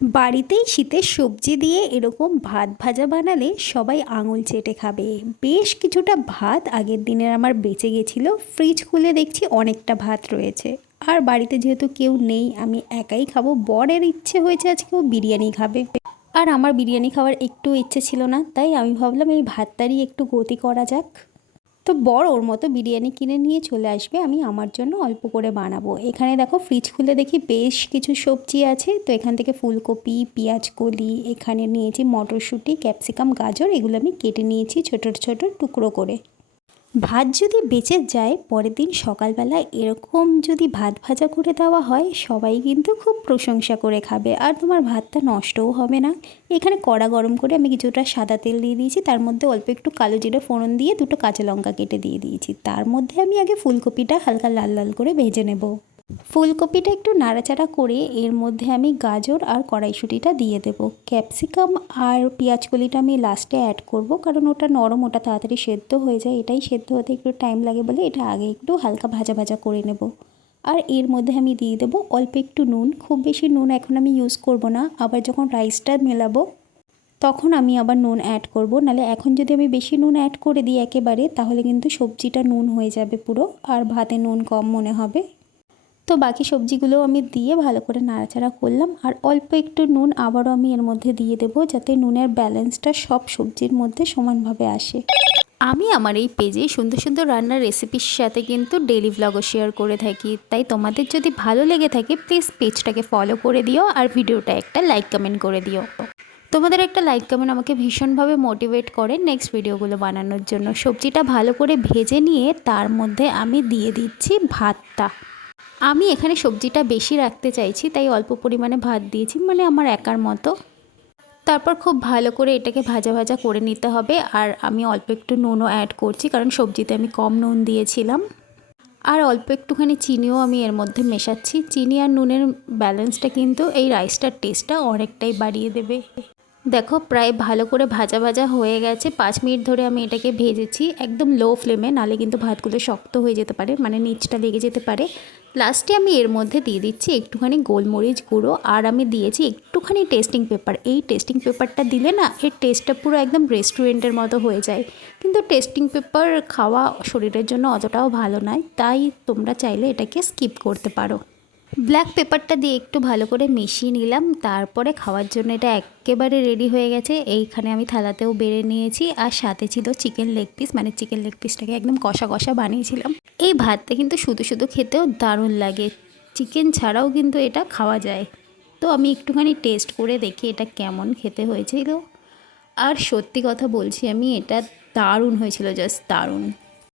বাড়িতেই শীতের সবজি দিয়ে এরকম ভাত ভাজা বানালে সবাই আঙুল চেটে খাবে। বেশ কিছুটা ভাত আগের দিনের আমার বেঁচে গেছিলো, ফ্রিজ খুলে দেখছি অনেকটা ভাত রয়েছে। আর বাড়িতে যেহেতু কেউ নেই, আমি একাই খাবো। বরের ইচ্ছে হয়েছে আজকে ও বিরিয়ানি খাবে, আর আমার বিরিয়ানি খাওয়ার একটু ইচ্ছে ছিল না, তাই আমি ভাবলাম এই ভাতটারই একটু গতি করা যাক। তো বর ওর মতো বিরিয়ানি কিনে নিয়ে চলে আসবে, আমি আমার জন্য অল্প করে বানাবো। এখানে দেখো ফ্রিজ খুলে দেখি বেশ কিছু সবজি আছে। তো এখান থেকে ফুলকপি, পেঁয়াজ কলি, এখানে নিয়েছি মটরশুঁটি, ক্যাপসিকাম, গাজর, এগুলো আমি কেটে নিয়েছি ছোট ছোট টুকরো করে। ভাত যদি বেঁচে যায় পরের দিন সকালবেলা এরকম যদি ভাত ভাজা করে দেওয়া হয়, সবাই কিন্তু খুব প্রশংসা করে খাবে, আর তোমার ভাতটা নষ্টও হবে না। এখানে কড়া গরম করে আমি কিছুটা সাদা তেল দিয়ে দিয়েছি, তার মধ্যে অল্প একটু কালো জিরে ফোড়ন দিয়ে দুটো কাঁচা লঙ্কা কেটে দিয়ে দিয়েছি। তার মধ্যে আমি আগে ফুলকপিটা হালকা লাল লাল করে ভেজে নেব। ফুলকপিটা একটু নাড়াচাড়া করে এর মধ্যে আমি গাজর আর কড়াইশুঁটিটা দিয়ে দেব। ক্যাপসিকাম আর পেঁয়াজ কলিটা আমি লাস্টে অ্যাড করব, কারণ ওটা নরম, ওটা তাড়াতাড়ি সেদ্ধ হয়ে যায়। এটাই সেদ্ধ হতে একটু টাইম লাগে বলে এটা আগে একটু হালকা ভাজা ভাজা করে নেব। আর এর মধ্যে আমি দিয়ে দেবো অল্প একটু নুন। খুব বেশি নুন এখন আমি ইউজ করব না, আবার যখন রাইসটা মেলাবো তখন আমি আবার নুন অ্যাড করব। নাহলে এখন যদি আমি বেশি নুন অ্যাড করে দিই একেবারে, তাহলে কিন্তু সবজিটা নুন হয়ে যাবে পুরো, আর ভাতে নুন কম মনে হবে। তো বাকি সবজিগুলো আমি দিয়ে ভালো করে নাড়াচাড়া করলাম, আর অল্প একটু নুন আবারও আমি এর মধ্যে দিয়ে দেবো, যাতে নুনের ব্যালেন্সটা সব সবজির মধ্যে সমানভাবে আসে। আমি আমার এই পেজে সুন্দর সুন্দর রান্নার রেসিপির সাথে কিন্তু ডেইলি ভ্লগও শেয়ার করে থাকি, তাই তোমাদের যদি ভালো লেগে থাকে প্লিজ পেজটাকে ফলো করে দিও, আর ভিডিওটা একটা লাইক কমেন্ট করে দিও। তোমাদের একটা লাইক কমেন্ট আমাকে ভীষণভাবে মোটিভেট করে নেক্সট ভিডিওগুলো বানানোর জন্য। সবজিটা ভালো করে ভেজে নিয়ে তার মধ্যে আমি দিয়ে দিচ্ছি ভাতটা। আমি এখানে সবজিটা বেশি রাখতে চাইছি, তাই অল্প পরিমাণে ভাত দিয়েছি, মানে আমার একার মতো। তারপর খুব ভালো করে এটাকে ভাজা ভাজা করে নিতে হবে, আর আমি অল্প একটু নুনও অ্যাড করছি, কারণ সবজিতে আমি কম নুন দিয়েছিলাম। আর অল্প একটুখানি চিনিও আমি এর মধ্যে মেশাচ্ছি। চিনি আর নুনের ব্যালেন্সটা কিন্তু এই রাইসটার টেস্টটা অনেকটাই বাড়িয়ে দেবে। দেখো প্রায় ভালো করে ভাজা ভাজা হয়ে গেছে। 5 মিনিট ধরে আমি এটাকে ভেজেছি একদম লো ফ্লেমে, নালে কিন্তু ভাতগুলো শক্ত হয়ে যেতে পারে, মানে নিচটা লেগে যেতে পারে। লাস্টে আমি এর মধ্যে দিয়ে দিচ্ছি একটুখানি গোলমরিচ গুঁড়ো, আর আমি দিয়েছি একটুখানি টেস্টিং পেপার। এই টেস্টিং পেপারটা দিলে না এর টেস্টটা পুরো একদম রেস্টুরেন্টের মতো হয়ে যায়, কিন্তু টেস্টিং পেপার খাওয়া শরীরের জন্য অতটাও ভালো নয়, তাই তোমরা চাইলে এটাকে স্কিপ করতে পারো। ব্ল্যাক পেপারটা দিয়ে একটু ভালো করে মিশিয়ে নিলাম, তারপরে খাওয়ার জন্য এটা একেবারে রেডি হয়ে গেছে। এইখানে আমি থালাতেও বেড়ে নিয়েছি, আর সাথে ছিল চিকেন লেগ পিস, মানে চিকেন লেগ পিসটাকে একদম কষা কষা বানিয়েছিলাম। এই ভাতটা কিন্তু শুধু শুধু খেতেও দারুণ লাগে, চিকেন ছাড়াও কিন্তু এটা খাওয়া যায়। তো আমি একটুখানি টেস্ট করে দেখি এটা কেমন খেতে হয়েছিল, আর সত্যি কথা বলছি আমি, এটা দারুণ হয়েছিল, জাস্ট দারুণ।